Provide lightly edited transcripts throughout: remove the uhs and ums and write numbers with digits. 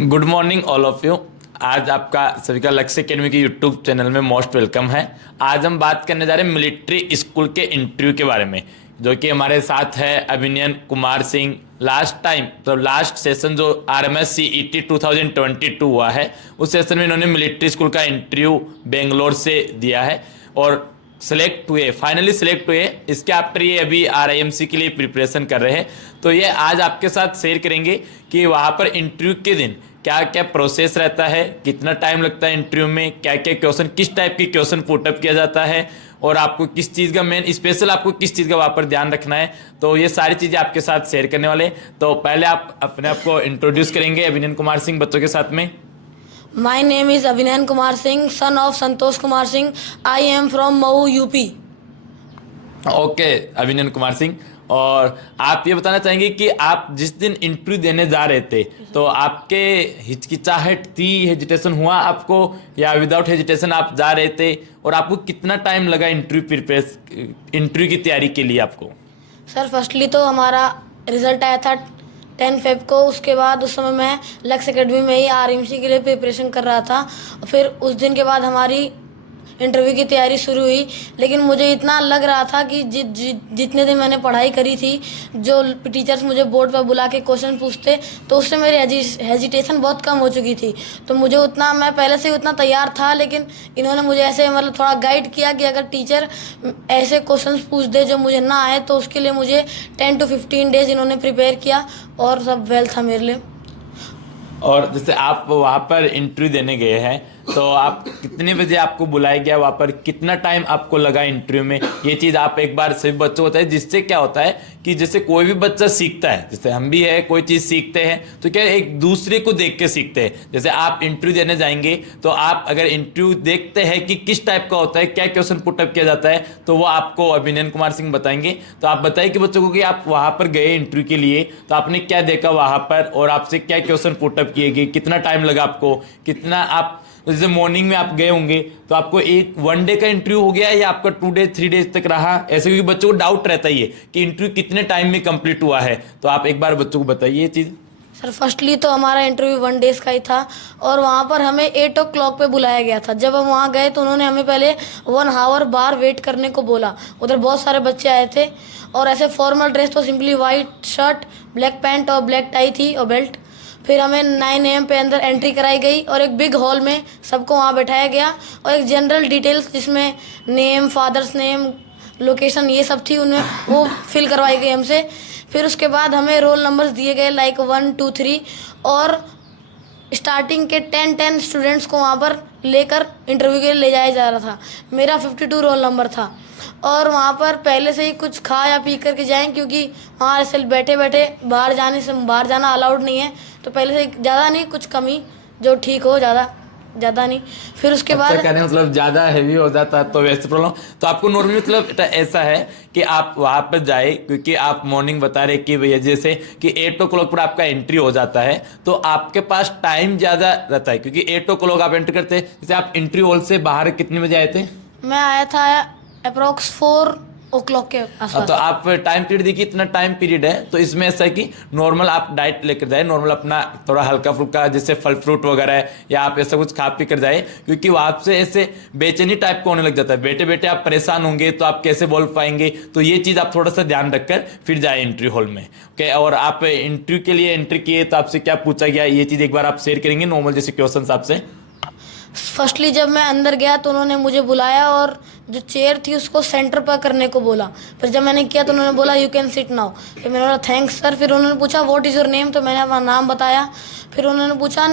Good morning all of you. आज आपका सभी का लक्ष्य एकेडमी के यूट्यूब चैनल में मोस्ट वेलकम है। आज हम बात करने जा रहे हैं मिलिट्री स्कूल के इंटरव्यू के बारे में, जो कि हमारे साथ है अभिनयन कुमार सिंह। लास्ट टाइम तो लास्ट सेशन जो RMS CET 2022 हुआ है, उस सेशन में इन्होंने मिलिट्री स्कूल का इंटरव्यू बेंगलोर से दिया है और सेलेक्ट हुए, फाइनली सेलेक्ट हुए। इसके आफ्टर ये अभी RIMC के लिए प्रिपरेशन कर रहे हैं। तो ये आज आपके साथ शेयर करेंगे कि वहाँ पर इंटरव्यू के दिन क्या क्या प्रोसेस रहता है, कितना टाइम लगता है इंटरव्यू में, क्या क्या क्वेश्चन, किस टाइप की क्वेश्चन पुटअप किया जाता है और आपको किस चीज़ का मेन स्पेशल आपको किस चीज़ का वहाँ पर ध्यान रखना है। तो ये सारी चीज़ें आपके साथ शेयर करने वाले। तो पहले आप अपने आप को इंट्रोड्यूस करेंगे अभिनयन कुमार सिंह बच्चों के साथ में। My name is Abhinayan Kumar Singh, son of Santosh Kumar Singh. I am from Mau, UP. Okay Abhinayan Kumar Singh, और आप ये बताना चाहेंगे कि आप जिस दिन इंटरव्यू देने जा रहे थे तो आपके हिचकिचाहट थी, हेजिटेशन हुआ आपको, या विदाउट हेजिटेशन आप जा रहे थे, और आपको कितना टाइम लगा इंटरव्यू की तैयारी के लिए आपको? सर फर्स्टली तो हमारा रिजल्ट आया था 10 फेब को। उसके बाद उस समय मैं लक्ष्य एकेडमी में ही RMC के लिए प्रिपरेशन कर रहा था। फिर उस दिन के बाद हमारी इंटरव्यू की तैयारी शुरू हुई। लेकिन मुझे इतना लग रहा था कि जितने दिन मैंने पढ़ाई करी थी, जो टीचर्स मुझे बोर्ड पर बुला के क्वेश्चन पूछते, तो उससे मेरी हेजिटेशन बहुत कम हो चुकी थी। तो मुझे उतना, मैं पहले से ही उतना तैयार था, लेकिन इन्होंने मुझे ऐसे मतलब थोड़ा गाइड किया कि अगर टीचर ऐसे क्वेश्चन पूछ दे जो मुझे ना आए, तो उसके लिए मुझे 10 to 15 डेज इन्होंने प्रिपेयर किया और सब वेल था मेरे लिए। और जैसे आप वहाँ पर इंटरव्यू देने गए हैं, तो आप कितने बजे आपको बुलाया गया, वहाँ पर कितना टाइम आपको लगा इंटरव्यू में, ये चीज़ आप एक बार सभी बच्चों को बताएं। जिससे क्या होता है कि जैसे कोई भी बच्चा सीखता है, जैसे हम भी है, कोई चीज़ सीखते हैं तो क्या एक दूसरे को देख के सीखते हैं। जैसे आप इंटरव्यू देने जाएंगे तो आप अगर इंटरव्यू देखते हैं कि किस टाइप का होता है, क्या क्वेश्चन पुटअप किया जाता है, तो वो आपको अभिनयन कुमार सिंह बताएंगे। तो आप बताइए कि बच्चों को कि आप वहाँ पर गए इंटरव्यू के लिए, तो आपने क्या देखा वहाँ पर और आपसे क्या क्वेश्चन पुटअप किए गए, कितना टाइम लगा आपको, कितना आप जैसे मॉर्निंग में आप गए होंगे तो आपको एक 1 डे का इंटरव्यू हो गया या आपका 2 डेज 3 डेज तक रहा, ऐसे क्योंकि बच्चों को डाउट रहता ही है कि इंटरव्यू कितने टाइम में कंप्लीट हुआ है। तो आप एक बार बच्चों को बताइए ये चीज़। सर फर्स्टली तो हमारा इंटरव्यू 1 डेज का ही था और वहाँ पर हमें 8 o'clock पे बुलाया गया था। जब हम वहाँ गए तो उन्होंने हमें पहले 1 hour बाहर वेट करने को बोला। उधर बहुत सारे बच्चे आए थे और ऐसे फॉर्मल ड्रेस तो simply white shirt, black pant और ब्लैक टाई थी और बेल्ट। फिर हमें 9 AM पे अंदर एंट्री कराई गई और एक बिग हॉल में सबको वहाँ बैठाया गया और एक जनरल डिटेल्स जिसमें नेम, फादर्स नेम, लोकेशन ये सब थी, उनमें वो फिल करवाई गई हमसे। फिर उसके बाद हमें रोल नंबर्स दिए गए लाइक 1 2 3 और स्टार्टिंग के 10 स्टूडेंट्स को वहाँ पर लेकर इंटरव्यू के लिए ले जाया जा रहा था। मेरा 52 रोल नंबर था और वहाँ पर पहले से ही कुछ खा या पी करके जाएं, क्योंकि वहाँ ऐसे बैठे बैठे बाहर जाना अलाउड नहीं है। तो पहले से ज़्यादा नहीं, कुछ कमी जो ठीक हो, ज़्यादा नहीं। फिर उसके बाद कहने मतलब ज़्यादा हैवी हो जाता है तो वैसे प्रॉब्लम। तो आपको नॉर्मली मतलब ऐसा है कि आप वहाँ पर जाए, क्योंकि आप मॉर्निंग बता रहे कि भैया जैसे कि 8 o'clock पर आपका एंट्री हो जाता है, तो आपके पास टाइम ज़्यादा रहता है क्योंकि 8 o'clock आप एंट्री करते हैं। जैसे आप एंट्री हॉल से बाहर कितने बजे आए थे? मैं आया था अप्रॉक्स 4 o'clock के आसपास। तो आप टाइम पीरियड देखिए, इतना टाइम पीरियड है तो इसमें ऐसा है कि नॉर्मल आप डाइट लेकर जाए, नॉर्मल अपना थोड़ा हल्का फुल्का जैसे फल फ्रूट वगैरह है या आप ऐसा कुछ खा पी कर जाए, क्योंकि वहाँ से ऐसे बेचैनी टाइप का होने लग जाता है। बैठे बैठे आप परेशान होंगे तो आप कैसे बोल पाएंगे। तो ये चीज़ आप थोड़ा सा ध्यान रखकर फिर जाए इंटरव्यू हॉल में। ओके, और आप इंटरव्यू के लिए एंट्री किए तो आपसे क्या पूछा गया, ये चीज़ एक बार आप शेयर करेंगे नॉर्मल जैसे क्वेश्चन आपसे? फर्स्टली जब मैं अंदर गया तो उन्होंने मुझे बुलाया और जो चेयर थी उसको सेंटर पर करने को बोला। फिर जब मैंने किया तो उन्होंने बोला यू कैन सिट नाउ। फिर मैंने बोला थैंक्स सर। फिर उन्होंने पूछा व्हाट इज़ योर नेम, तो मैंने अपना नाम बताया। फिर उन्होंने पूछा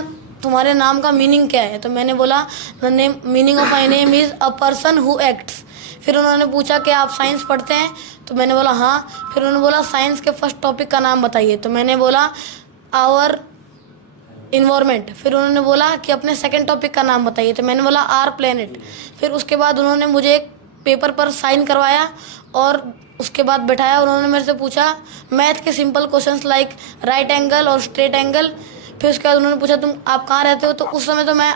तुम्हारे नाम का मीनिंग क्या है, तो मैंने बोला the name meaning of my name is a person who acts. फिर उन्होंने पूछा कि आप साइंस पढ़ते हैं, तो मैंने बोला हाँ। फिर उन्होंने बोला साइंस के फर्स्ट टॉपिक का नाम बताइए, तो मैंने बोला आवर इन्वायरमेंट। फिर उन्होंने बोला कि अपने सेकंड टॉपिक का नाम बताइए, तो मैंने बोला आर प्लेनेट। फिर उसके बाद उन्होंने मुझे एक पेपर पर साइन करवाया और उसके बाद बैठाया। उन्होंने मेरे से पूछा मैथ के simple questions like right angle और स्ट्रेट एंगल। फिर उसके बाद उन्होंने पूछा आप कहाँ रहते हो, तो उस समय तो मैं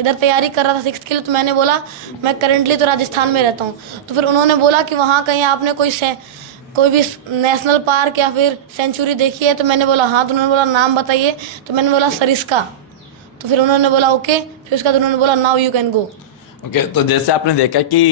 इधर तैयारी कर रहा था 6th के लिए, तो मैंने बोला मैं करेंटली तो राजस्थान में रहता हूँ। तो फिर उन्होंने बोला कि वहाँ कहीं आपने कोई भी नेशनल पार्क या फिर सेंचुरी देखी है, तो मैंने बोला हाँ। तो उन्होंने बोला नाम बताइए, तो मैंने बोला सरिस्का। तो फिर उन्होंने बोला ओके, फिर उसके बाद उन्होंने बोला now you can go. Okay तो जैसे आपने देखा कि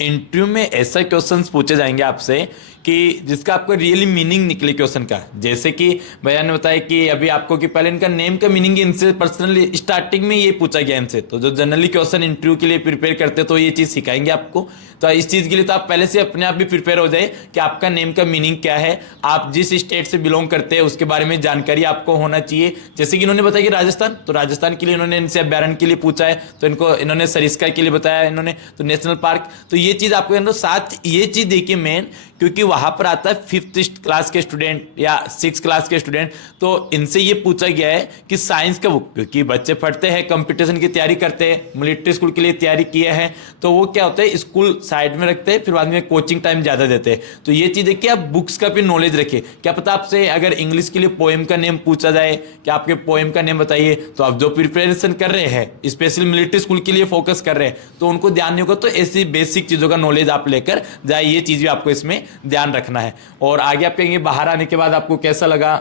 इंटरव्यू में ऐसा क्वेश्चंस पूछे जाएंगे आपसे कि जिसका आपको रियली मीनिंग निकले क्वेश्चन का। जैसे कि भैया ने बताया कि अभी आपको कि पहले इनका नेम का मीनिंग इनसे पर्सनली स्टार्टिंग में ये पूछा गया इनसे, तो जो जनरली क्वेश्चन इंटरव्यू के लिए प्रिपेयर करते तो ये चीज़ सिखाएंगे आपको। तो इस चीज़ के लिए तो आप पहले से अपने आप भी प्रिपेयर हो जाए कि आपका नेम का मीनिंग क्या है, आप जिस स्टेट से बिलोंग करते हैं उसके बारे में जानकारी आपको होना चाहिए। जैसे कि इन्होंने बताया कि राजस्थान, तो राजस्थान के लिए इन्होंने इनसे अभ्यारण्य के लिए पूछा है, तो इनको इन्होंने सरिस्का के लिए बताया इन्होंने, तो नेशनल पार्क। तो ये चीज़ आपको साथ ये चीज़ देखिए मेन, क्योंकि वहाँ पर आता है 5th क्लास के स्टूडेंट या 6th क्लास के स्टूडेंट, तो इनसे ये पूछा गया है कि साइंस का बुक, क्योंकि बच्चे पढ़ते हैं, कंपटीशन की तैयारी करते हैं, मिलिट्री स्कूल के लिए तैयारी किए हैं, तो वो क्या होता है स्कूल साइड में रखते हैं, फिर बाद में कोचिंग टाइम ज़्यादा देते हैं। तो ये चीज़ है कि आप बुक्स का भी नॉलेज रखिए। क्या पता आपसे अगर इंग्लिश के लिए पोएम का नेम पूछा जाए कि आपके पोएम का नेम बताइए, तो आप जो प्रिपरेशन कर रहे हैं स्पेशली मिलिट्री स्कूल के लिए फोकस कर रहे हैं तो उनको ध्यान नहीं होगा, तो ऐसी बेसिक चीज़ों का नॉलेज आप लेकर जाए, ये चीज़ भी आपको इसमें ध्यान रखना है। और आगे आप कहेंगे बाहर आने के बाद आपको कैसा लगा?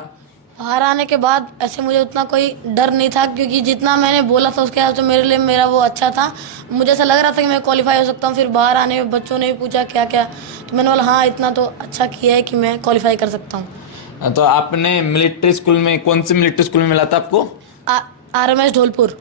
बाहर आने के बाद ऐसे मुझे उतना कोई डर नहीं था, क्योंकि जितना मैंने बोला था उसके हिसाब से मेरे लिए मेरा वो अच्छा था। मुझे ऐसा लग रहा था कि मैं क्वालिफाई हो सकता हूँ। फिर बाहर आने में बच्चों ने भी पूछा क्या क्या, तो मैंने बोला हाँ इतना तो अच्छा किया है कि मैं क्वालिफाई कर सकता हूँ। तो आपने मिलिट्री स्कूल में कौन से मिलिट्री स्कूल में मिला था आपको? RMS ढोलपुर।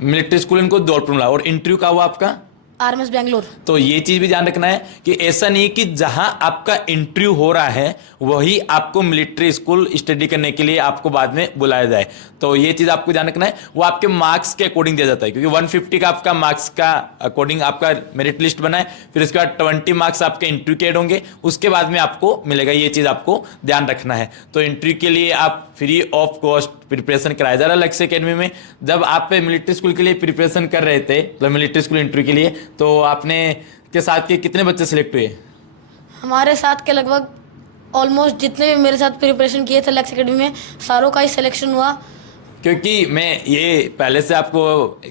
मिलिट्री स्कूल इनको धौलपुर मिला। और इंटरव्यू का हुआ आपका? RMS बेंगलोर। तो ये चीज भी ध्यान रखना है कि ऐसा नहीं कि जहां आपका इंटरव्यू हो रहा है वही आपको मिलिट्री स्कूल स्टडी करने के लिए आपको बाद में बुलाया जाए। तो ये चीज आपको ध्यान रखना है, वो आपके मार्क्स के अकॉर्डिंग दिया जाता है, क्योंकि 150 का आपका मार्क्स का अकॉर्डिंग आपका मेरिट लिस्ट बना है, फिर उसके बाद 20 मार्क्स आपके इंटरव्यू के ऐड होंगे, उसके बाद में आपको मिलेगा। ये चीज आपको ध्यान रखना है। तो इंटरव्यू के लिए आप फ्री ऑफ कॉस्ट प्रिपरेशन कराया जा रहा है लक्ष्य एकेडमी में। जब आप मिलिट्री स्कूल के लिए प्रिपरेशन कर रहे थे, तो मिलिट्री स्कूल इंटरव्यू के लिए, तो आपने के साथ के कितने बच्चे सिलेक्ट हुए? हमारे साथ के लगभग ऑलमोस्ट जितने भी मेरे साथ प्रिपरेशन किए थे लक्ष्य एकेडमी में, सारों का ही सिलेक्शन हुआ। क्योंकि मैं ये पहले से आपको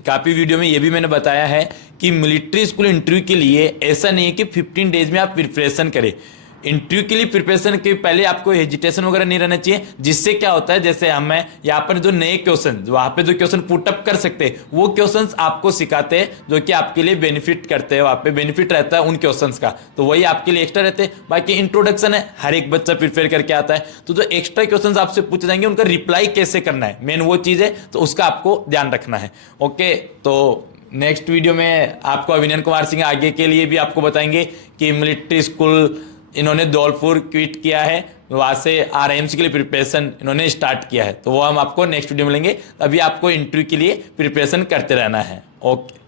काफ़ी वीडियो में ये भी मैंने बताया है कि मिलिट्री स्कूल इंटरव्यू के लिए ऐसा नहीं है कि 15 डेज में आप प्रिपरेशन करें। इंटरव्यू के लिए प्रिपरेशन के पहले आपको हेजिटेशन वगैरह नहीं रहना चाहिए, जिससे क्या होता है जैसे हम यहाँ पर जो नए क्वेश्चन वहाँ पे जो क्वेश्चन पुटअप कर सकते हैं वो क्वेश्चंस आपको सिखाते हैं, जो कि आपके लिए बेनिफिट करते हैं, वहाँ पे बेनिफिट रहता है उन क्वेश्चंस का, तो वही आपके लिए एक्स्ट्रा रहते हैं। बाकी इंट्रोडक्शन है, हर एक बच्चा प्रिपेयर करके आता है, तो जो एक्स्ट्रा क्वेश्चन आपसे पूछे जाएंगे उनका रिप्लाई कैसे करना है, मेन वो चीज़ है, तो उसका आपको ध्यान रखना है। ओके, तो नेक्स्ट वीडियो में आपको अभिनंदन कुमार सिंह आगे के लिए भी आपको बताएंगे कि मिलिट्री स्कूल इन्होंने धौलपुर क्विट किया है, वहाँ से RIMC के लिए प्रिपरेशन इन्होंने स्टार्ट किया है, तो वो हम आपको नेक्स्ट वीडियो में मिलेंगे। अभी आपको इंटरव्यू के लिए प्रिपरेशन करते रहना है। ओके।